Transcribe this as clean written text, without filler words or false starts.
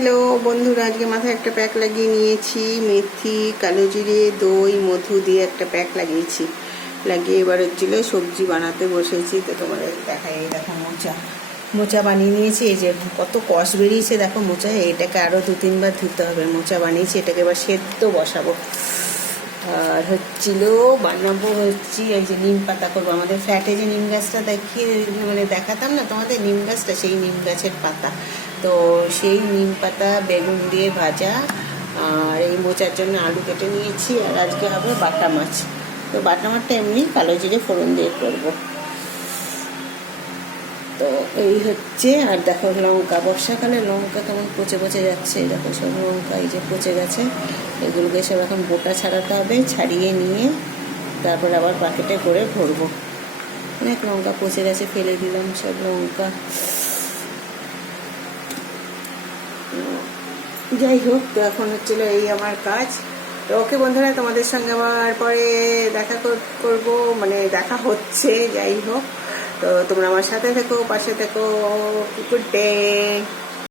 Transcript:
Hello বন্ধুরা, আজকে মাথায় একটা প্যাক লাগিয়ে নিয়েছি। মেথি, কালো জিরে, দই, মধু দিয়ে একটা প্যাক লাগিয়েছি। লাগিয়ে এবার হচ্ছিল সবজি বানাতে বসেছি। তো তোমাদের দেখাই, এই দেখো মোচা বানিয়ে নিয়েছি। এই যে কত কষ বেরিয়েছে দেখো মোচায়। এটাকে আরও 2-3 বার ধুতে হবে। মোচা বানিয়েছি, এটাকে এবার সেদ্ধ বসাবো। আর হচ্ছিল বানাবো এই যে নিম পাতা করবো। আমাদের ফ্ল্যাটে যে নিম গাছটা দেখাতাম না তোমাদের, নিম গাছটা, সেই নিম গাছের পাতা। তো সেই নিম পাতা বেগুন দিয়ে ভাজা। আর এই মোচার জন্য আলু কেটে নিয়েছি। আর আজকে হবে বাটা মাছ। তো বাটা মাছটা এমনি কালো জিরে ফোড়ন দিয়ে করবো। তো এই হচ্ছে। আর দেখো লঙ্কা, বর্ষাকালে লঙ্কা কেমন পচে পচে যাচ্ছে। দেখো সব লঙ্কা এই যে পচে গেছে। এগুলোকে সব এখন বোটা ছাড়াতে হবে। ছাড়িয়ে নিয়ে তারপর আবার প্যাকেটে করে ভরবো। অনেক লঙ্কা পচে গেছে, ফেলে দিলাম সব লঙ্কা। যাই হোক, তো এখন হচ্ছিল এই আমার কাজ। তো ওকে বন্ধুরা, তোমাদের সঙ্গে আবার পরে দেখা করবো, দেখা হচ্ছে। যাই হোক, তো তোমরা আমার সাথে থেকো, পাশে থেকো। Good day.